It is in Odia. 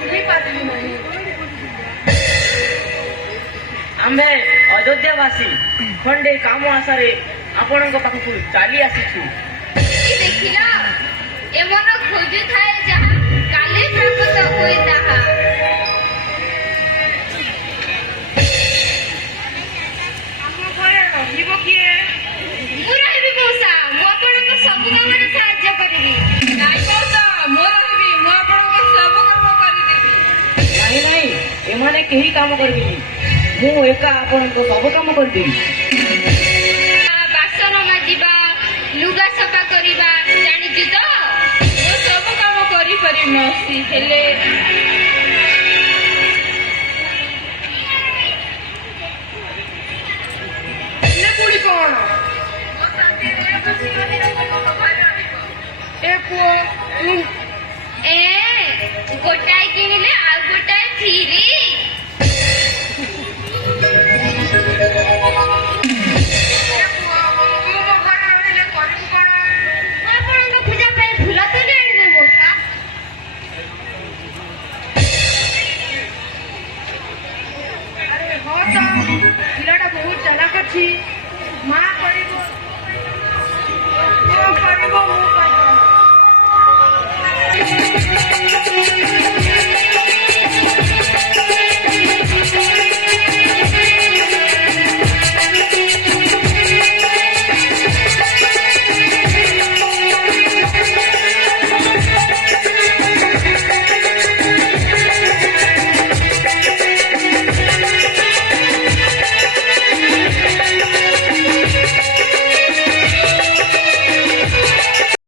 ପିନ୍ଧିପାରିଲି ନାହିଁ। ଆମ୍ଭେ ଅଯୋଧ୍ୟାବାସୀ ଖଣ୍ଡେ କାମ ଆଶାରେ ଆପଣଙ୍କ ପାଖକୁ ଚାଲି ଆସିଛୁ। ଦେଖିଲ ଏମନ ଖୋଜୁଥାଏ ଯାହା କାଲି ପ୍ରାପ୍ତ ହୁଏ ତାହା। ଆମ ଘରେ ରହିବ କିଏ? ମୁଁ ରହିବି ମଉସା, ମୁଁ ଆପଣଙ୍କ ସବୁ କାମରେ ସାହାଯ୍ୟ କରିବି। ନାଇଁ ମଉସା, ମୁଁ ରହିବି, ମୁଁ ଆପଣଙ୍କ ସବୁ କାମ କରିଦେବି। ନାଇଁ ନାଇଁ, ଏମାନେ କେହି କାମ କରିବେନି, ମୁଁ ଏକା ଆପଣଙ୍କ ସବୁ କାମ କରିଦେବି। ବାସନ ମାଜିବା, ଲୁଗା ସଫା କରିବା ଜାଣିଛୁ ତ? ମୁଁ ସବୁ କାମ କରିପାରିବି ମାଉସୀ, ହେଲେ ପୁଣି କଣ? ଏ ପୁଅ ଗୋଟାଏ କିଣିଲେ ଆଉ ଗୋଟାଏ ଫ୍ରି। ଆପଣଙ୍କ ପୂଜା ପାଇଁ ଫୁଲ ତୋଳି ଆଣିବେ ମଉସା। ଆରେ ହଁ ତ, ପିଲାଟା ବହୁତ ଚାଲାକ ଅଛି।